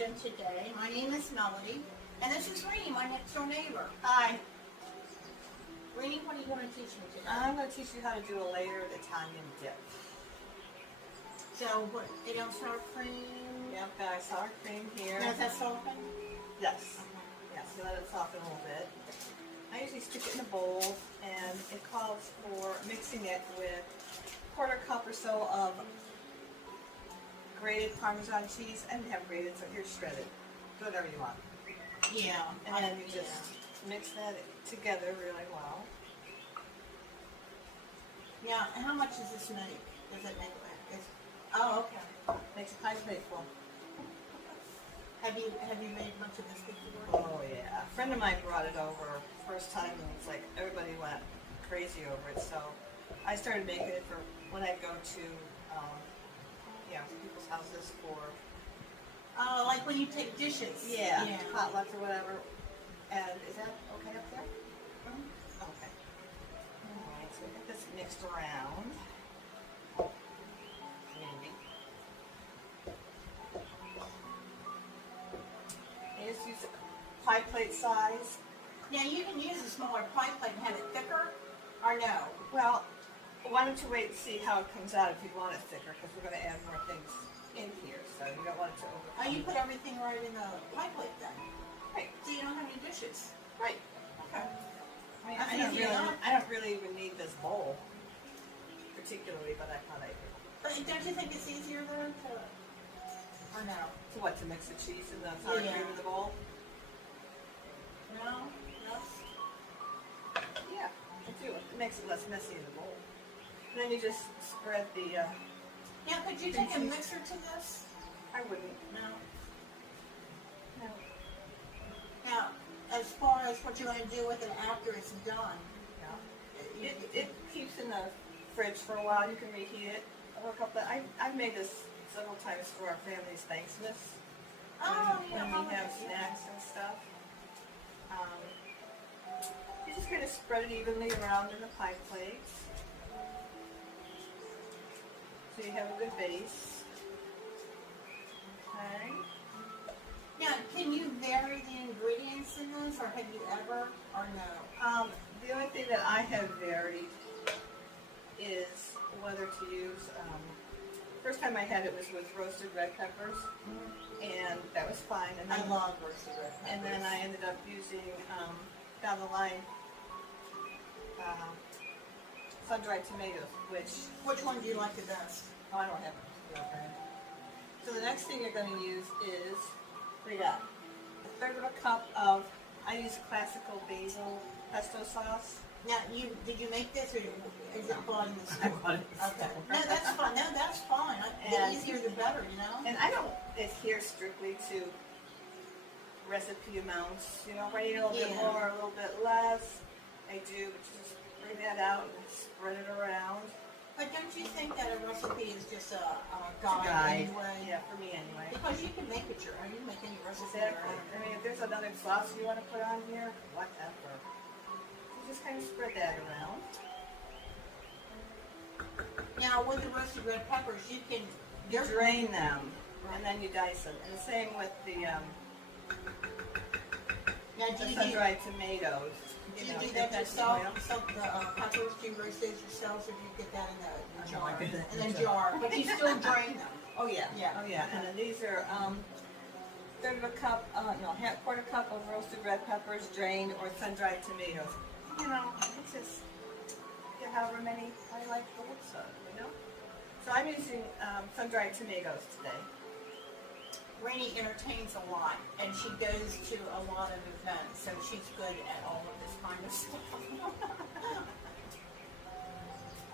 kitchen today. My name is Melody, and this is Rene, my next door neighbor. Hi, Rene, what are you going to teach me today? I'm going to teach you how to do a layered Italian dip. So, what, 8 ounce sour cream? Yep, got our sour cream here. Does that soften? Yes. Yes, you let it soften a little bit. I usually stick it in a bowl, and it calls for mixing it with 1/4 cup or so of grated Parmesan cheese. I didn't have grated, so here's shredded. Do whatever you want. Yeah. And then you just mix that together really well. Now, how much does this make? Does it make? Oh, okay. Makes a pie plate full. Have you made much of this before? Oh yeah, a friend of mine brought it over first time, and it's like everybody went crazy over it. So I started making it for when I go to people's houses for Like when you take dishes. potlucks or whatever. And is that okay up there? Okay. All right, so we get this mixed around. Maybe. You just use a pie plate size. Now, you can use a smaller pie plate and have it thicker, or no? Well, why don't you wait and see how it comes out if you want it thicker, because we're going to add more things in here, so you don't want it to overcome. Oh, you put everything right in the pie plate then? Right. So you don't have any dishes? Right. Okay. I mean, That's I don't easy enough. really even need this bowl, particularly, but I thought I did. But don't you think it's easier though to, or no? So what, to mix the cheese and the sour cream in the bowl? No? No? Yeah, I do. It makes it less messy in the bowl. And then you just spread the, Now, could you take a mixer to this? I wouldn't. No. No. Now, as far as what you're going to do with it after it's done, No. It keeps in the fridge for a while. You can reheat it. I've made this several times for our family's Thanksgiving. When we have snacks and stuff. You just kind of spread it evenly around in the pie plate. So you have a good base. Okay. now, can you vary the ingredients in this, or have you ever, or no? The only thing that I have varied is whether to use, first time I had it was with roasted red peppers, and that was fine. And then, I love roasted red peppers. And then I ended up using, down the line, sun-dried tomatoes, Which one do you like the best? oh, I don't have it. So the next thing you're going to use is, what do you got? 1/3 of a cup of, I use classical basil pesto sauce. Now, did you make this, or is it bought in the I store? bought it in the Okay. store. No, that's fine. No, that's fine. The And- easier the better, you know? And I don't adhere strictly to recipe amounts, right? A little bit Yeah. more, a little bit less. I do, but you just bring that out and spread it around. But don't you think that a recipe is just a guide anyway? Yeah, for me anyway. Because you can make it your own. You can make any recipe Exactly. your own. I mean, if there's another sauce you want to put on here, whatever. You just kind of spread that around. Now, with the roasted red peppers, you can... You drain them, and then you dice them. And the same with the Now, do you do sun-dried tomatoes. you do that yourself? So the peppers, do you roast those yourselves, or do you get that in the jar? In the jar, but you still drain them. Oh yeah, Yeah. oh yeah. And then these are 1/3 of a cup, 1/4 cup of roasted red peppers, drained, or sun-dried tomatoes. It's just however many I like the looks of, So I'm using sun-dried tomatoes today. Rene entertains a lot, and she goes to a lot of events, so she's good at all of this kind of stuff.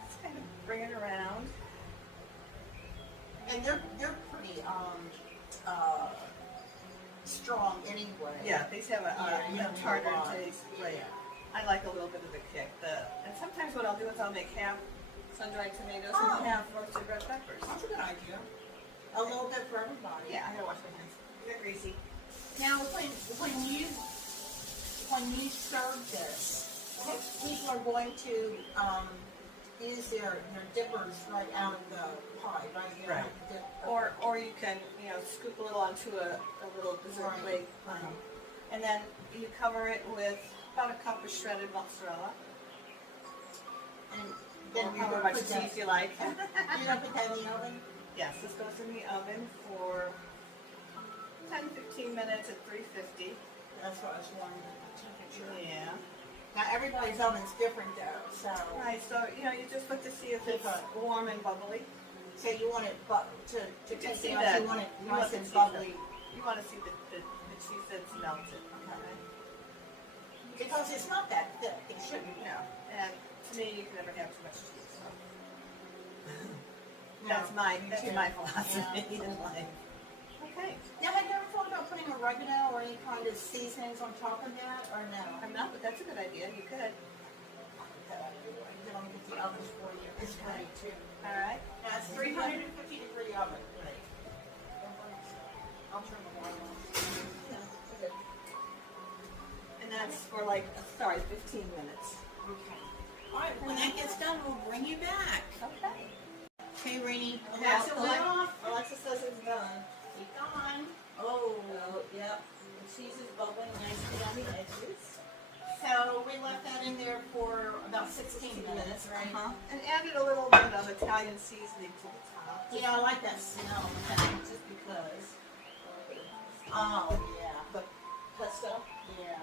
Just kind of bring it around. And they're pretty strong anyway. Yeah, these have you a don't need tartar a lot. taste. Like, Yeah. I like a little bit of the kick. And sometimes what I'll do is I'll make half sun-dried tomatoes Oh. and half roasted red peppers. That's a good idea. A little bit for everybody. Yeah, I gotta wash my hands. They're greasy. Now, when you serve this, people are going to use their dippers right out of the pie, right? You don't Right. have to dip. Or you can, scoop a little onto a little dessert Right, plate. right. And then you cover it with about a cup of shredded mozzarella. And Or then we're however gonna much put that. cheese you like. You're gonna put that in the oven. Yes, this goes in the oven for 10-15 minutes at 350. That's what I was wondering, the temperature. Yeah. Now everybody's oven's different though, so. Right, so you just look to see if it's warm and bubbly. So you want it to You can take see it out, that. you want it You want nice the and cheese bubbly. You want to see the cheese that's melted. Okay. Because it's not that thick, it shouldn't be. No. And to me, you can never have too much cheese. So. No, That's my too. philosophy Yeah. in life. Okay. Now, have you ever thought about putting oregano or any kind of seasonings on top of that, or no? I'm not, but that's a good idea. You could. Then I'll get the ovens for you. It's great too. All right. Now it's 350 degree oven. I'll turn the water on. And that's for 15 minutes. Okay. All right. When that gets done, we'll bring you back. Okay. Okay, Rene. Pass the lid off. Alexa says it's done. Keep going. Oh, yep. The cheese is bubbling nicely on the edges. So we left that in there for about 16 minutes, right? And added a little bit of Italian seasoning to the top. You know, I like that smell. Just because. Oh, yeah. The pesto. Yeah.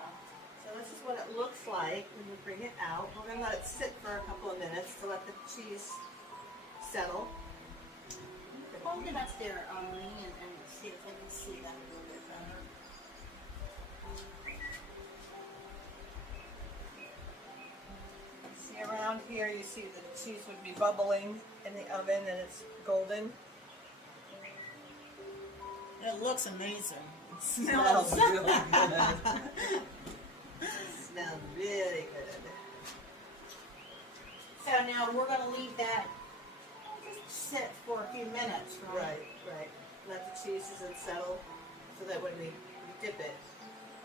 So this is what it looks like when you bring it out. We're going to let it sit for a couple of minutes to let the cheese settle. Hold it up there, Rene, and see if they can see that a little bit better. See around here, you see the cheese would be bubbling in the oven and it's golden. It looks amazing. It smells really good. Smells really good. So now we're going to leave that sit for a few minutes, right? Right. Let the cheeses settle so that when we dip it,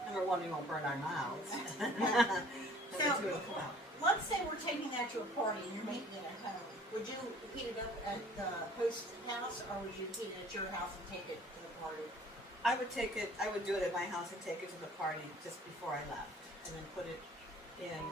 number one, we won't burn our mouths. Number two, it'll come out. Let's say we're taking that to a party and you're making it at home. Would you heat it up at the host's house, or would you heat it at your house and take it to the party? I would do it at my house and take it to the party just before I left, and then put it in,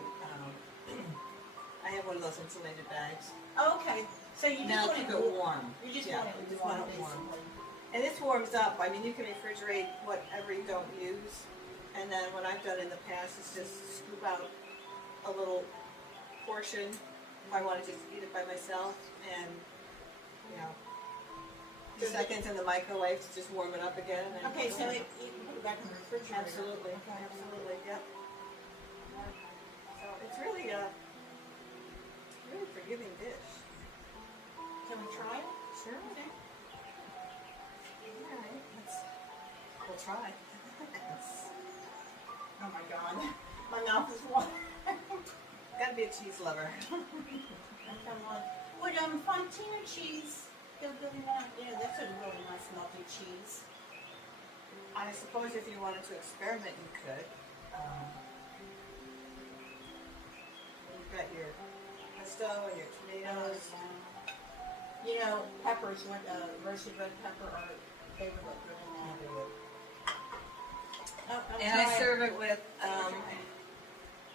I have one of those insulated bags. Oh, okay. So you just Now want keep it warm. You just Yeah, want we it just warm, want it warm. basically. And this warms up. I mean, you can refrigerate whatever you don't use. And then what I've done in the past is just scoop out a little portion if I want to just eat it by myself, and 2 seconds in the microwave to just warm it up again. And Okay, so you can put it back in the refrigerator. absolutely, Okay. absolutely, yep. So it's really a really forgiving dish. Can we try it? Sure. Okay. All right, we'll try. Oh my God, my mouth is watering. Gotta be a cheese lover. Would fontina cheese go good in that? Yeah, that's a really nice melty cheese. I suppose if you wanted to experiment, you could. You've got your pesto and your tomatoes. You know, peppers, roasted red pepper, they would look good in that. Oh, And I serve it with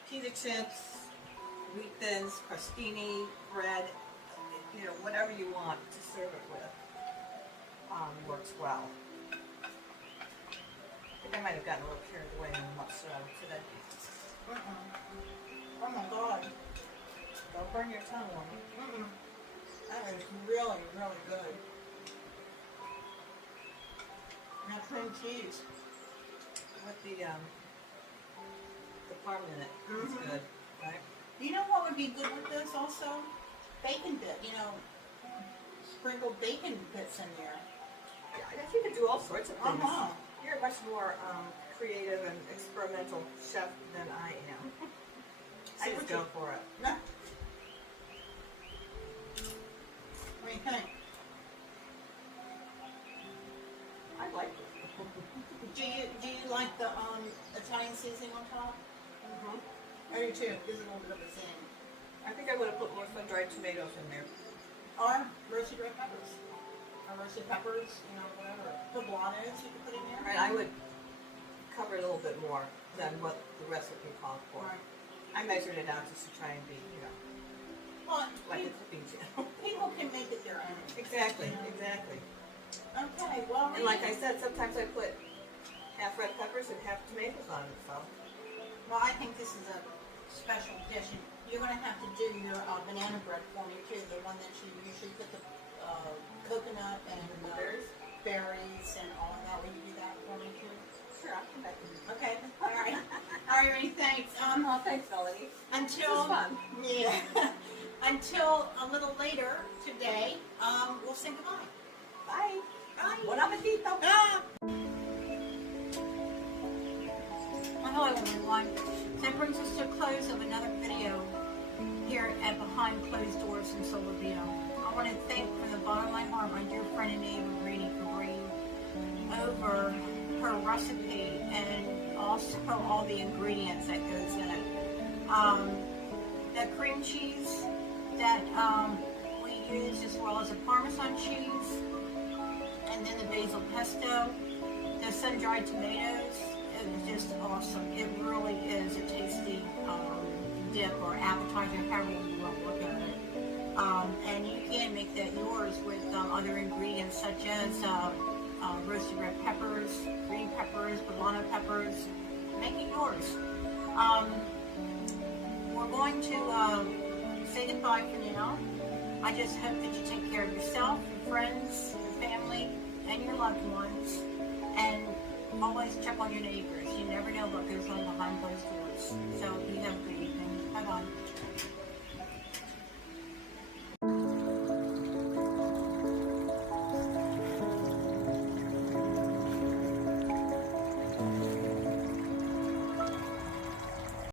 pita chips, wheat thins, crostini, bread, whatever you want to serve it with. Works well. I think I might have gotten a little carried away on the mozzarella today. Oh my God. Don't burn your tongue, woman. That is really, really good. Now cream cheese. With the parm in it. It's good, right? You know what would be good with this also? Bacon bit, sprinkled bacon bits in there. Yeah, I guess you could do all sorts of things. Uh-huh. You're a much more creative and experimental chef than I am. I just go for it. No. What do you think? I like it. Do you like the Italian seasoning on top? Mm-hmm. I do too. Gives it a little bit of a zing. I think I would have put more sun-dried tomatoes in there. Or roasted red peppers. Or roasted peppers, you know, whatever. Poblanos you can put in there. And I would cover it a little bit more than what the recipe called for. Right. I measured it out just to try and be, you know, Well, like a cooking channel. people can make it their own. Exactly, exactly. Okay, well, And like I said, sometimes I put half red peppers and half tomatoes on it, so. well, I think this is a special dish. And you're going to have to do your banana bread for me too. The one that you usually put the coconut and berries and all of that. Will you do that for me too? Sure, I'll come back and do that. Okay. All right. All right, Renee. Thanks. Oh, thanks, Melanie. Until This is fun. yeah. Until a little later today, we'll say goodbye. Bye. Bye. Buon appetito. Ah. Well, hello everyone. That brings us to a close of another video here at Behind Closed Doors in Solovito. I want to thank from the bottom of my heart my dear friend and neighbor Rene for bringing over her recipe and also all the ingredients that goes in it. The cream cheese that we use, as well as the Parmesan cheese, and then the basil pesto, the sun-dried tomatoes. It was just awesome. It really is a tasty dip or appetizer, however you want to look at it. And you can make that yours with other ingredients such as roasted red peppers, green peppers, poblano peppers. Make it yours. We're going to say goodbye for now. I just hope that you take care of yourself, your friends, your family, and your loved ones. And always check on your neighbors. You never know what goes on behind closed doors. So you have a good